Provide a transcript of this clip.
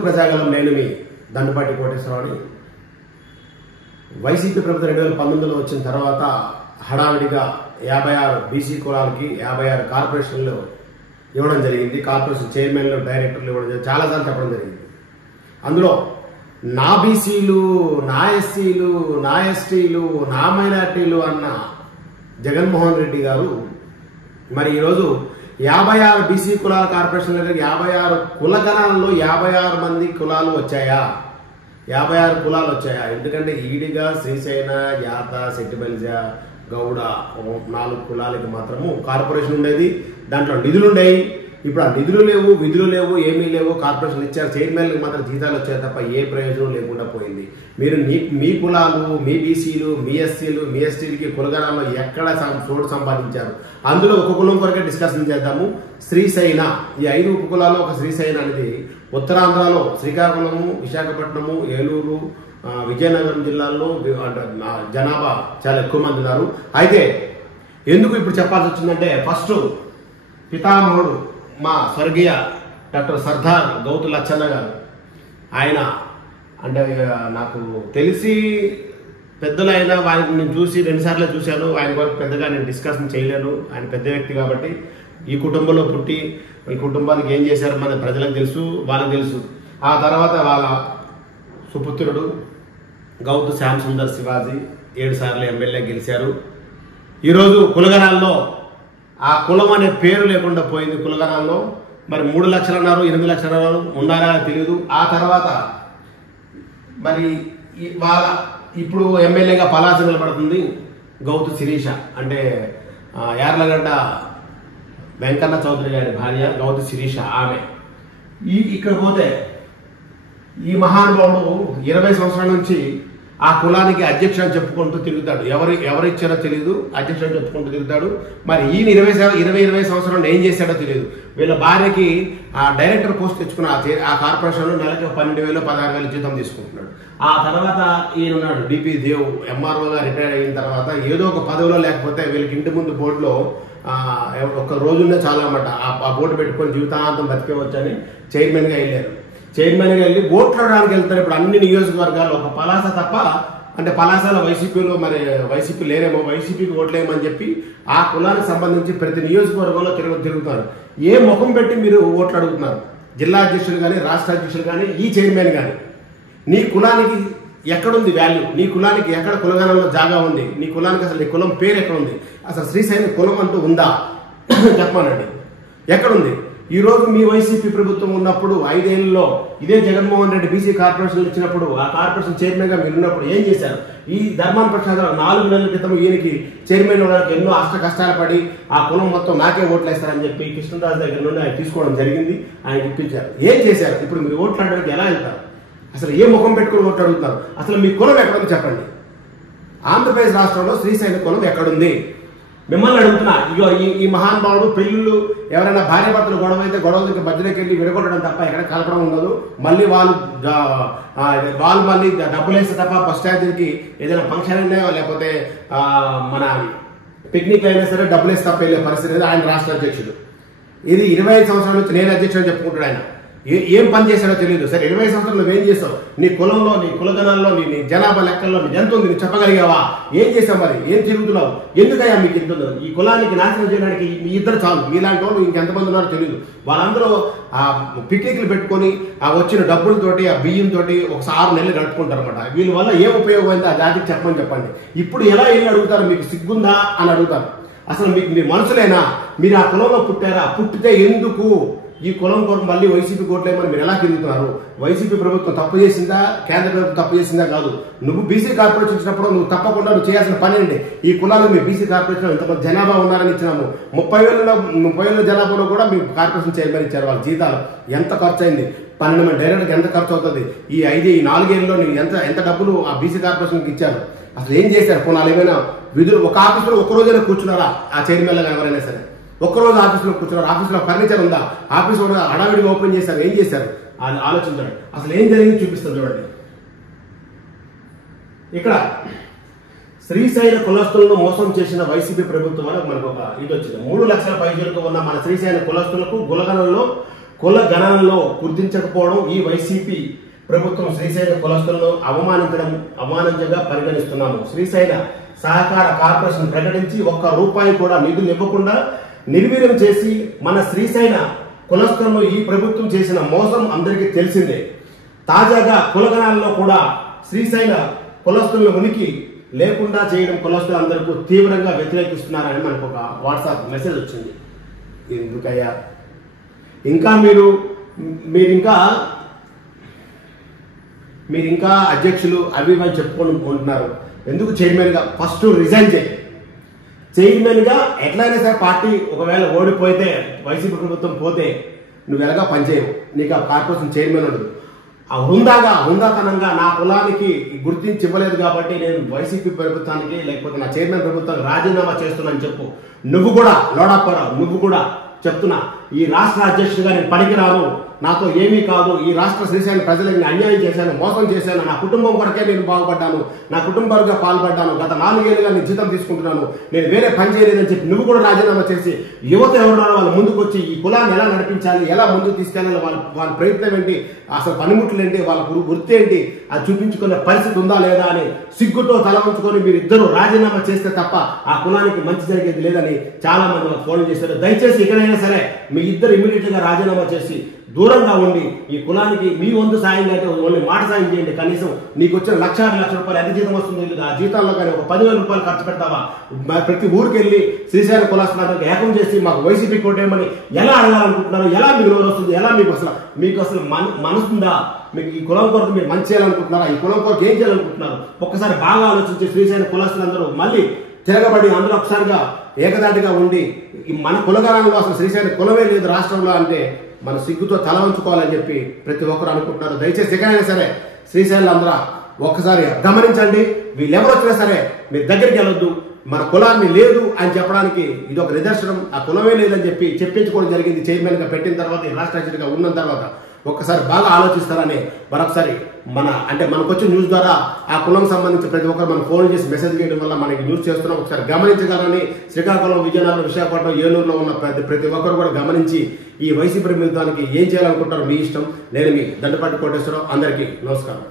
Welcome Prajagalam. నేను మీ దండుపాటి కోటేశ్వరరావుని. YCP ప్రభుత్వం 2019లో వచ్చిన తర్వాత హడావిడిగా 56 బీసీ కులాలకి 56 కార్పొరేషన్లు ఇవ్వడం జరిగింది. కార్పొరేషన్ చైర్మన్లు, డైరెక్టర్లు ఇవ్వడం జరిగింది. చాలాసార్లు చెప్పడం జరిగింది. అందులో నా బీసీలు, నా ఎస్సీలు, నా ఎస్టీలు, నా మైనార్టీలు అన్న జగన్మోహన్ రెడ్డి గారు మరి ఈరోజు 56 బీసీ కులాల కార్పొరేషన్ల 56 కులగణాలలో 56 మంది కులాలు వచ్చాయా? 56 కులాలు వచ్చాయా? ఎందుకంటే ఈడిగా శ్రీశైన, యాత, సెట్టిబల్జ, గౌడ 4 కులాలకి మాత్రము కార్పొరేషన్ ఉండేది. దాంట్లో నిధులు ఉండేవి. ఇప్పుడు ఆ నిధులు లేవు, విధులు లేవు, ఏమీ లేవు. కార్పొరేషన్ ఇచ్చారు. చైర్మన్లకు మాత్రం జీతాలు వచ్చాయి తప్ప ఏ ప్రయోజనం లేకుండా పోయింది. మీరు మీ కులాలు, మీ బీసీలు, మీ ఎస్సీలు, మీ ఎస్టీలకి కులగణాల్లో ఎక్కడ చోటు సంపాదించారు? అందులో ఒక కులం కొరకే డిస్కషన్ చేద్దాము. శ్రీశైన, ఈ 5 ఉపకులాల్లో ఒక శ్రీశైన అనేది ఉత్తరాంధ్రలో శ్రీకాకుళము, విశాఖపట్నము, ఏలూరు, విజయనగరం జిల్లాల్లో జనాభా చాలా ఎక్కువ మంది ఉన్నారు. అయితే ఎందుకు ఇప్పుడు చెప్పాల్సి వచ్చిందంటే, ఫస్ట్ పితామహుడు మా స్వర్గీయ డాక్టర్ సర్దార్ గౌతు లచ్చన్న గారు, ఆయన అంటే నాకు తెలిసి పెద్దలు అయినా వారికి నేను చూసి 2 సార్లు చూశాను. ఆయన వరకు పెద్దగా నేను డిస్కషన్ చేయలేను. ఆయన పెద్ద వ్యక్తి కాబట్టి ఈ కుటుంబంలో పుట్టి ఈ కుటుంబానికి ఏం చేశారు మన ప్రజలకు తెలుసు, వాళ్ళకి తెలుసు. ఆ తర్వాత వాళ్ళ సుపుత్రుడు గౌతు శ్యామ్ సుందర్ శివాజీ 7 సార్లు ఎమ్మెల్యే గెలిచారు. ఈరోజు కులగణాల్లో ఆ కులం అనే పేరు లేకుండా పోయింది. కులగణాల్లో మరి 3 లక్షలు అన్నారు, 8 లక్షలు అన్నారు, ఉన్నారా తెలియదు. ఆ తర్వాత మరి వాళ్ళ ఇప్పుడు ఎమ్మెల్యేగా పలాస నిలబడుతుంది గౌతు శిరీష, అంటే యార్లగడ్డ వెంకన్న చౌదరి గారి భార్య గౌతు శిరీష. ఆమె ఇక్కడ పోతే ఈ మహానుభావుడు 20 సంవత్సరాల నుంచి ఆ కులానికి అధ్యక్షుడు చెప్పుకుంటూ తిరుగుతాడు. ఎవరిచ్చారో తెలియదు, అధ్యక్షుడు చెప్పుకుంటూ తిరుగుతాడు. మరి ఈయన 20 సంవత్సరాలు ఏం చేశాడో తెలియదు. వీళ్ళ భార్యకి ఆ డైరెక్టర్ పోస్ట్ తెచ్చుకున్న ఆ కార్పొరేషన్లో నెలకి 12,000 16,000 జీతం తీసుకుంటున్నాడు. ఆ తర్వాత ఈయన ఉన్నాడు డిపి దేవ్, ఎంఆర్ఓగా రిటైర్ అయిన తర్వాత ఏదో ఒక పదవిలో లేకపోతే వీళ్ళకి ఇంటి ముందు బోర్డులో ఒక రోజునే చాలా అన్నమాట. ఆ బోర్డు పెట్టుకొని జీవితాంతం బతికేవచ్చని చైర్మన్గా వెళ్ళారు. చైర్మన్గా వెళ్ళి ఓట్లాడడానికి వెళ్తారు. ఇప్పుడు అన్ని నియోజకవర్గాలు ఒక పలాస తప్ప, అంటే పలాసలో వైసీపీలో మరి వైసీపీ లేరేమో, వైసీపీకి ఓట్లేమని చెప్పి ఆ కులానికి సంబంధించి ప్రతి నియోజకవర్గంలో తిరుగుతారు. ఏ ముఖం పెట్టి మీరు ఓట్లు అడుగుతున్నారు? జిల్లా అధ్యక్షులు కానీ, రాష్ట్ర అధ్యక్షులు కానీ, ఈ చైర్మన్ కానీ, నీ కులానికి ఎక్కడుంది వాల్యూ? నీ కులానికి ఎక్కడ కులగణంలో జాగా ఉంది? నీ కులానికి అసలు నీ కులం పేరు ఎక్కడ ఉంది? అసలు శ్రీశైన కులం అంటూ ఉందా చెప్పానండి. ఎక్కడుంది? ఈరోజు మీ వైసీపీ ప్రభుత్వం ఉన్నప్పుడు 5 ఏళ్లలో ఇదే జగన్మోహన్ రెడ్డి బీసీ కార్పొరేషన్ ఇచ్చినప్పుడు ఆ కార్పొరేషన్ చైర్మన్ గా మీరు ఉన్నప్పుడు ఏం చేశారు? ఈ ధర్మాన ప్రసాద్ 4 నెలల క్రితం ఈయనకి చైర్మన్ అవడానికి ఎన్నో కష్టాలు పడి ఆ కులం మొత్తం నాకే ఓట్లు వేస్తారని చెప్పి కృష్ణదాస్ దగ్గర నుండి ఆయన తీసుకోవడం జరిగింది. ఆయన ఇప్పించారు. ఏం చేశారు? ఇప్పుడు మీరు ఓట్లు ఆడడానికి ఎలా వెళ్తారు? అసలు ఏ ముఖం పెట్టుకుని ఓట్లు అడుగుతారు? అసలు మీ కులం ఎక్కడుంది చెప్పండి. ఆంధ్రప్రదేశ్ రాష్ట్రంలో శ్రీశైన కులం ఎక్కడుంది? మిమ్మల్ని అడుగుతున్నా. ఇగో ఈ మహానుభావుడు పెళ్లిళ్ళు ఎవరైనా భార్య భర్తలు గొడవ అయితే గొడవలకి మధ్యలోకి వెళ్ళి విడగొట్టడం తప్ప ఎక్కడ కలపడం ఉండదు. మళ్ళీ వాళ్ళు మళ్ళీ డబ్బులు వేస్తే తప్ప బస్ స్టాండ్కి ఏదైనా ఫంక్షన్ అయినా లేకపోతే మన పిక్నిక్ అయినా సరే డబ్బులు వేస్తే తప్ప వెళ్ళే పరిస్థితి. ఆయన రాష్ట్ర అధ్యక్షుడు. ఇది 25 సంవత్సరాల నుంచి నేను అధ్యక్షుడు చెప్పుకుంటాడు. ఆయన ఏం పని చేశాడో తెలియదు. సరే 20 సంవత్సరాలు నువ్వేం చేస్తావు? నీ కులంలో, నీ కులగణాల్లో, నీ జనాభా లెక్కల్లో నీ ఎంత ఉంది? నువ్వు చెప్పగలిగావా? ఏం చేసావు? మరి ఏం తిరుగుతున్నావు? ఎందుకయ్యా మీకు ఇంత ఉంది? ఈ కులానికి నాశనం చేయడానికి మీ ఇద్దరు చాలు. మీలాంటి వాళ్ళు ఇంకెంతమంది ఉన్నారో తెలియదు. వాళ్ళందరూ ఆ పిక్నిక్లు పెట్టుకొని ఆ వచ్చిన డబ్బులతోటి, ఆ బియ్యంతో ఒక 6 నెలలు గడుపుకుంటారు అనమాట. వీళ్ళ వల్ల ఏం ఉపయోగం అయితే ఆ జాతికి చెప్పండి. ఇప్పుడు ఎలా వెళ్ళి అడుగుతారు? మీకు సిగ్గుందా అని అడుగుతారు. అసలు మీకు మీ మనసులేనా? మీరు ఆ కులంలో పుట్టారా? పుట్టితే ఎందుకు ఈ కులం కొరకు మళ్ళీ వైసీపీ కోట్లేమని మీరు ఎలా తిరుగుతున్నారు? వైసీపీ ప్రభుత్వం తప్పు చేసిందా? కేంద్ర ప్రభుత్వం తప్పు చేసిందా? కాదు. నువ్వు బీసీ కార్పొరేషన్ ఇచ్చినప్పుడు నువ్వు తప్పకుండా నువ్వు చేయాల్సిన పని ఏంటి? ఈ కులాలు మీ బీసీ కార్పొరేషన్ ఇంతమంది జనాభా ఉన్నారని ఇచ్చినాము. 30,000 జనాభాలో కూడా మీ కార్పొరేషన్ చైర్మన్ ఇచ్చారు. వాళ్ళ జీతాలు ఎంత ఖర్చు అయింది? 12 మంది డైరెక్టర్కి ఎంత ఖర్చు అవుతుంది? ఈ 4 ఏళ్ళలో ఎంత డబ్బులు ఆ బీసీ కార్పొరేషన్కి ఇచ్చారు? అసలు ఏం చేశారు? కొనాలి ఏమైనా విధులు? ఒక ఆఫీసులో ఒక్క రోజైనా కూర్చున్నారా ఆ చైర్మన్లు ఎవరైనా సరే? ఒక్కరోజు ఆఫీసులో కూర్చున్నారు. ఆఫీసులో ఫర్నిచర్ ఉందా? ఆఫీస్ హడావిడిగా ఓపెన్ చేశారు. ఏం చేశారు? ఆలోచించండి. అసలు ఏం జరిగింది చూపిస్తాను చూడండి. ఇక్కడ శ్రీశైల కులస్తులను మోసం చేసిన వైసీపీ ప్రభుత్వం మనకు ఒక ఇది వచ్చింది. 3 లక్షల పైసలకు ఉన్న మన శ్రీశైల కులస్తులకు గులగణంలో కుల గణనలో గుర్తించకపోవడం ఈ వైసీపీ ప్రభుత్వం శ్రీశైల కులస్తులను అవమానించగా పరిగణిస్తున్నాము. శ్రీశైల సహకార కార్పొరేషన్ ప్రకటించి ఒక్క రూపాయి కూడా నిధులు ఇవ్వకుండా నిర్వీర్యం చేసి మన శ్రీశైల కులస్తులను ఈ ప్రభుత్వం చేసిన మోసం అందరికీ తెలిసిందే. తాజాగా కులగణాలలో కూడా శ్రీశైల కులస్తుల ఉనికి లేకుండా చేయడం కులస్తులందరికీ తీవ్రంగా వ్యతిరేకిస్తున్నారని మనకు ఒక వాట్సాప్ మెసేజ్ వచ్చింది. ఎందుకయ్యా ఇంకా మీరు ఇంకా అధ్యక్షులు అవి ఇవి చెప్పుకుంటున్నారు. ఎందుకు చైర్మన్గా ఫస్ట్ రిజైన్ చేయి. చైర్మన్గా ఎట్లయినా సరే పార్టీ ఒకవేళ ఓడిపోతే వైసీపీ ప్రభుత్వం పోతే నువ్వు ఎలాగా పనిచేయవు, నీకు ఆ కార్పొరేషన్ చైర్మన్ ఉండదు. ఆ హుందాతనంగా నా కులానికి గుర్తించి ఇవ్వలేదు కాబట్టి నేను వైసీపీ ప్రభుత్వానికి లేకపోతే నా చైర్మన్ ప్రభుత్వానికి రాజీనామా చేస్తున్నాను చెప్పు. నువ్వు కూడా లోడాపురావు, నువ్వు కూడా చెప్తున్నా, ఈ రాష్ట్ర అధ్యక్షుడిగా నేను పనికిరాను, నాతో ఏమీ కాదు, ఈ రాష్ట్ర శ్రీశైలం ప్రజలకు అన్యాయం చేశాను, మోసం చేశాను, నా కుటుంబం కొరకే నేను బాగుపడ్డాను, నా కుటుంబంగా పాల్పడ్డాను, గత 4 ఏళ్ళుగా నేను జీతం తీసుకుంటున్నాను, నేను వేరే పని చేయలేదని చెప్పి నువ్వు కూడా రాజీనామా చేసి యువత ఎవరున్నారో వాళ్ళు ముందుకు వచ్చి ఈ కులాన్ని ఎలా నడిపించాలి, ఎలా ముందుకు తీసుకెళ్ళాలి, వాళ్ళ ప్రయత్నం ఏంటి, అసలు పనిముట్లు ఏంటి, వాళ్ళ వృత్తి ఏంటి అది చూపించుకునే పరిస్థితి ఉందా లేదా అని సిగ్గుతో తల వంచుకొని మీరు ఇద్దరు రాజీనామా చేస్తే తప్ప ఆ కులానికి మంచి జరిగేది లేదని చాలా మంది నాకు ఫోన్ చేశారు. దయచేసి ఇకనైనా సరే మీ ఇద్దరు ఇమీడియట్ గా రాజీనామా చేసి దూరంగా ఉండి ఈ కులానికి మీ వంతు సాయం అయితే ఓన్లీ మాట సాయం చేయండి. కనీసం నీకు వచ్చిన 1,00,000 రూపాయలు ఎంత జీతం వస్తుంది, ఆ జీతాల్లో కానీ ఒక 10,000 రూపాయలు ఖర్చు పెడతావా? ప్రతి ఊరికి వెళ్ళి శ్రీశైల కులాస్తులందరికీ ఏకం చేసి మాకు వైసీపీ కోటేమని ఎలా అడగాలనుకుంటున్నారు? ఎలా మీకు నోరు వస్తుంది? ఎలా మీకు అసలు మనసుందా? మీకు ఈ కులం కొరకు మీరు మంచి చేయాలనుకుంటున్నారా? ఈ కులం కొరకు ఏం చేయాలనుకుంటున్నారు? ఒక్కసారి బాగా ఆలోచించి శ్రీశైల కులాస్తులందరూ మళ్ళీ తిరగబడి అందరూ ఒకసారిగా ఏకదాటిగా ఉండి మన కులగాలంలో అసలు శ్రీశైల కులమే లేదు రాష్ట్రంలో అంటే మన సిగ్గుతో తల వంచుకోవాలని చెప్పి ప్రతి ఒక్కరు అనుకుంటున్నారు. దయచేసి ఎక్కడైనా సరే శ్రీశైలం అందరూ ఒక్కసారి గమనించండి. వీళ్ళెవరు వచ్చినా సరే మీరు దగ్గరికి వెళ్ళొద్దు. మన కులాన్ని లేదు అని చెప్పడానికి ఇది ఒక నిదర్శనం. ఆ కులమే లేదని చెప్పి చెప్పించుకోవడం జరిగింది. చైర్మన్ గా పెట్టిన తర్వాత రాష్ట్ర అధ్యక్షుడిగా ఉన్న తర్వాత ఒక్కసారి బాగా ఆలోచిస్తారని మరొకసారి మనకు వచ్చిన న్యూస్ ద్వారా ఆ కులం సంబంధించి ప్రతి ఒక్కరు మనం ఫోన్ చేసి మెసేజ్ చేయడం వల్ల మనకి న్యూస్ చేస్తున్నాం. ఒకసారి గమనించగలని శ్రీకాకుళం, విజయనగరం, విశాఖపట్నం, ఏలూరులో ఉన్న ప్రతి ఒక్కరు కూడా గమనించి ఈ వైసీపీ ప్రభుత్వానికి ఏం చేయాలనుకుంటారో మీ ఇష్టం. నేను మీ దండపాటి కోటేశ్వరరావు. అందరికీ నమస్కారం.